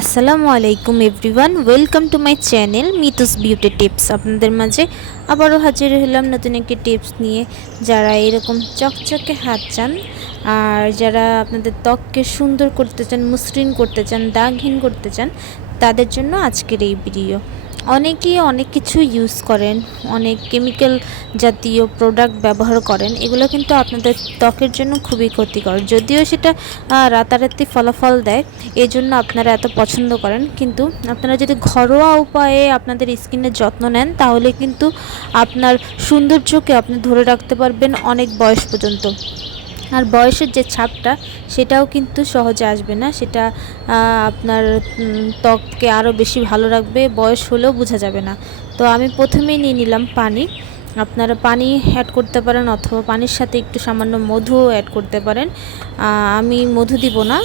আসসালামু আলাইকুম everyone, welcome to my channel Mitu's beauty tips. আপনাদের মাঝে আবারও হাজির হলাম নতুন একটি টিপস নিয়ে। যারা এরকম চকচকে হাত চান আর যারা আপনাদের ত্বককে সুন্দর করতে চান, মসৃণ করতে চান, দাগহীন করতে চান, তাদের জন্য আজকের এই ভিডিও। অনেকেই অনেক কিছু ইউজ করেন, অনেক কেমিক্যাল জাতীয় প্রোডাক্ট ব্যবহার করেন, এগুলো কিন্তু আপনাদের ত্বকের জন্য খুবই ক্ষতিকর। যদিও সেটা রাতারাতি ফলাফল দেয় এই জন্য আপনারা এত পছন্দ করেন, কিন্তু আপনারা যদি ঘরোয়া উপায়ে আপনাদের স্কিনের যত্ন নেন, তাহলে কিন্তু আপনার সৌন্দর্যকে আপনি ধরে রাখতে পারবেন অনেক বয়স পর্যন্ত। আর বয়সের যে ছাপটা, সেটাও কিন্তু সহজে আসবে না। সেটা আপনার ত্বককে আরও বেশি ভালো রাখবে, বয়স হলেও বোঝা যাবে না। তো আমি প্রথমেই নিয়ে নিলাম পানি। আপনারা পানি অ্যাড করতে পারেন অথবা পানির সাথে একটু সামান্য মধুও অ্যাড করতে পারেন। আমি মধু দিব না।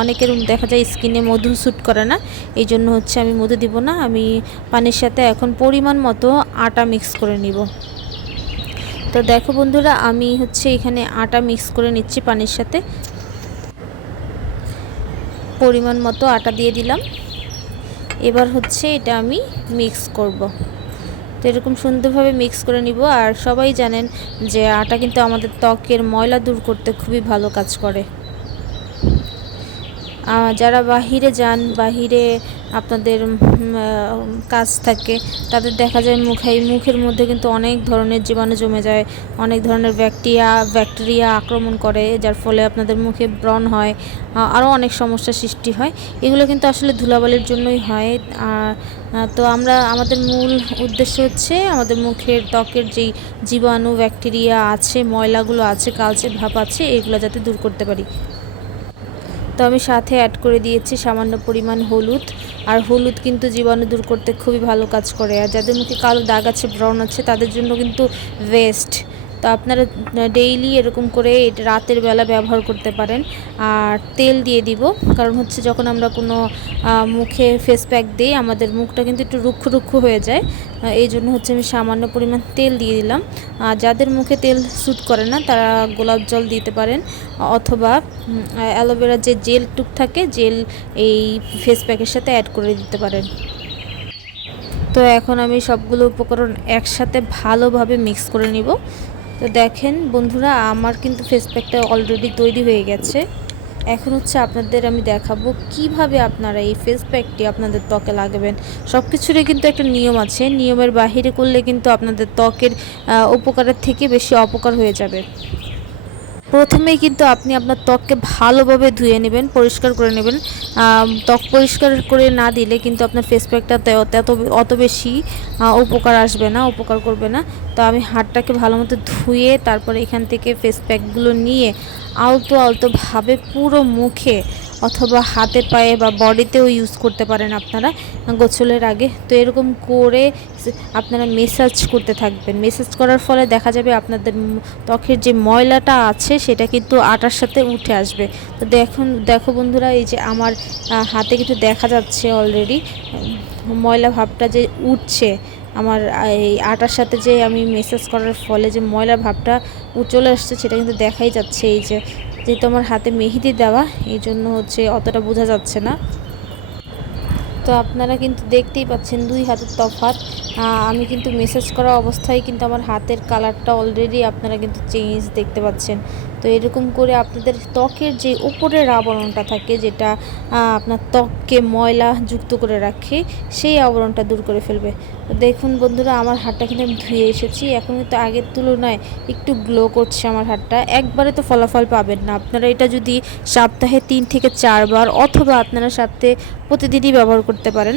অনেকের দেখা যায় স্কিনে মধু স্যুট করে না। এই জন্য হচ্ছে আমি মধু দিব না। আমি পানির সাথে এখন পরিমাণ মতো আটা মিক্স করে নিব। তো দেখো বন্ধুরা, আমি হচ্ছে এখানে আটা মিক্স করে নিচ্ছি পানির সাথে। পরিমাণ মতো আটা দিয়ে দিলাম। এবার হচ্ছে এটা আমি মিক্স করব। তো এরকম সুন্দরভাবে মিক্স করে নিব। আর সবাই জানেন যে আটা কিন্তু আমাদের ত্বকের ময়লা দূর করতে খুবই ভালো কাজ করে। যারা বাহিরে যান, বাহিরে আপনাদের কাজ থাকে, তাদের দেখা যায় মুখে, মুখের মধ্যে কিন্তু অনেক ধরনের জীবাণু জমে যায়, অনেক ধরনের ব্যাকটেরিয়া ব্যাকটেরিয়া আক্রমণ করে, যার ফলে আপনাদের মুখে ব্রণ হয় আরও অনেক সমস্যার সৃষ্টি হয়। এগুলো কিন্তু আসলে ধুলাবালির জন্যই হয়। তো আমরা, আমাদের মূল উদ্দেশ্য হচ্ছে আমাদের মুখের ত্বকের যেই জীবাণু, ব্যাকটেরিয়া আছে, ময়লাগুলো আছে, কালচে ভাব আছে, এগুলো যাতে দূর করতে পারি। তো আমি সাথে অ্যাড করে দিয়েছি সামান্য পরিমাণ হলুদ। আর হলুদ কিন্তু জীবাণু দূর করতে খুবই ভালো কাজ করে। আর যাদের মুখে কালো দাগ আছে ব্রাউন আছে, তাদের জন্য কিন্তু ওয়েস্ট তো আপনারা ডেইলি এরকম করে রাতের বেলা ব্যবহার করতে পারেন। আর তেল দিয়ে দিব, কারণ হচ্ছে যখন আমরা কোনো মুখে ফেস প্যাক দিই, আমাদের মুখটা কিন্তু একটু রুক্ষ রুক্ষ হয়ে যায়। এই জন্য হচ্ছে আমি সামান্য পরিমাণ তেল দিয়ে দিলাম। আর যাদের মুখে তেল স্যুট করে না, তারা গোলাপ জল দিতে পারেন। অথবা অ্যালোভেরার যে জেল টুক থাকে জেল এই ফেস প্যাকের সাথে অ্যাড করে দিতে পারেন। তো এখন আমি সবগুলো উপকরণ একসাথে ভালোভাবে মিক্স করে নিব। তো দেখেন বন্ধুরা, আমার কিন্তু ফেস প্যাকটা অলরেডি তৈরি হয়ে গেছে। এখন হচ্ছে আপনাদের আমি দেখাবো কীভাবে আপনারা এই ফেস প্যাকটি আপনাদের ত্বকে লাগাবেন। সব কিছুরই কিন্তু একটা নিয়ম আছে। নিয়মের বাহিরে করলে কিন্তু আপনাদের ত্বকের উপকারের থেকে বেশি অপকার হয়ে যাবে। প্রথমেই কিন্তু আপনি আপনার ত্বককে ভালোভাবে ধুয়ে নেবেন, পরিষ্কার করে নেবেন। ত্বক পরিষ্কার করে না দিলে কিন্তু আপনার ফেস প্যাকটা তত, অত বেশি উপকার আসবে না, উপকার করবে না। তো আমি হাতটাকে ভালো মতো ধুয়ে তারপরে এখান থেকে ফেস প্যাকগুলো নিয়ে আলতো আলতোভাবে পুরো মুখে অথবা হাতে পায়ে বা বডিতেও ইউজ করতে পারেন আপনারা। গোছলের আগে তো এরকম করে আপনারা মেসাজ করতে থাকবেন। মেসাজ করার ফলে দেখা যাবে আপনাদের ত্বকের যে ময়লাটা আছে সেটা কিন্তু আটার সাথে উঠে আসবে। তো দেখুন, দেখো বন্ধুরা, এই যে আমার হাতে কিন্তু দেখা যাচ্ছে অলরেডি ময়লা ভাবটা যে উঠছে। আমার এই আটার সাথে যে আমি মেসেজ করার ফলে যে ময়লা ভাবটা চলে আসছে, সেটা কিন্তু দেখাই যাচ্ছে। এই যে, যেহেতু আমার হাতে মেহেদি দেওয়া, এই জন্য হচ্ছে অতটা বোঝা যাচ্ছে না। তো আপনারা কিন্তু দেখতেই পাচ্ছেন দুই হাতের তফাত আমি কিন্তু মেসেজ করা অবস্থায় কিন্তু আমার হাতের কালারটা অলরেডি আপনারা কিন্তু চেঞ্জ দেখতে পাচ্ছেন। তো এরকম করে আপনাদের ত্বকের যে উপরের আবরণটা থাকে, যেটা আপনার ত্বককে ময়লা যুক্ত করে রাখে, সেই আবরণটা দূর করে ফেলবে। তো দেখুন বন্ধুরা, আমার হাতটা কিন্তু আমি ধুয়ে এসেছি। এখন কিন্তু আগের তুলনায় একটু গ্লো করছে আমার হাতটা। একবারে তো ফলাফল পাবেন না। আপনারা এটা যদি সপ্তাহে তিন থেকে চারবার অথবা আপনারা সপ্তাহে প্রতিদিনই ব্যবহার করতে পারেন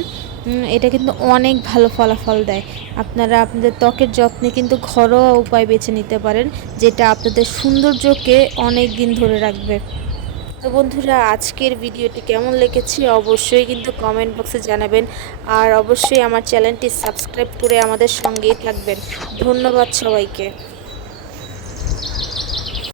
এটা কিন্তু অনেক ভালো ফলাফল দেয়। আপনারা আপনাদের ত্বকের যত্নে কিন্তু ঘরোয়া উপায় বেছে নিতে পারেন, যেটা আপনাদের সৌন্দর্যকে অনেক দিন ধরে রাখবে। তো বন্ধুরা, আজকের ভিডিওটি কেমন লেগেছে অবশ্যই কিন্তু কমেন্ট বক্সে জানাবেন, আর অবশ্যই আমার চ্যানেলটি সাবস্ক্রাইব করে আমাদের সঙ্গেই থাকবেন। ধন্যবাদ সবাইকে।